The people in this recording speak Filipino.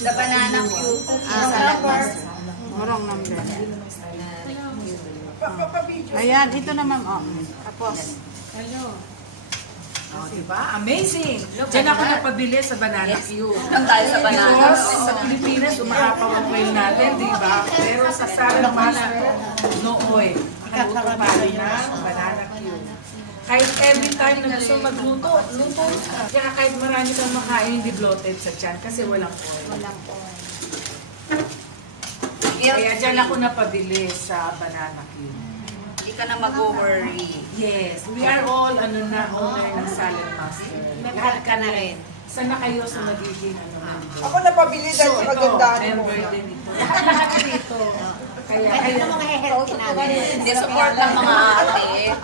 The banana cube. Salad master. Wrong number. Ayan, ito na ma'am. Oh. Tapos. Oh, diba? Amazing! Diyan ako napabili sa banana queue. Ang tayo sa banana. Because sa Pilipinas, umaapaw ang oil natin, di ba? Pero sa Salad Master, no oil. Nakaluto pa rin ng banana queue. Kahit every time na gusto magluto, luto ka. Kaya kahit marami kang makain, hindi bloated sa tiyan kasi walang oil. Walang oil. Kaya dyan ako napabili sa banana queue. Hindi ka na mag-worry. Yes, we are all owner ng Salad Master. Lahat ka na rin. Sana kayo sa magiging member. Ako napabili dahil sa kagandahan mo. Member din ito. Lahat dito. Kaya kayo. Hindi support lang mga ate.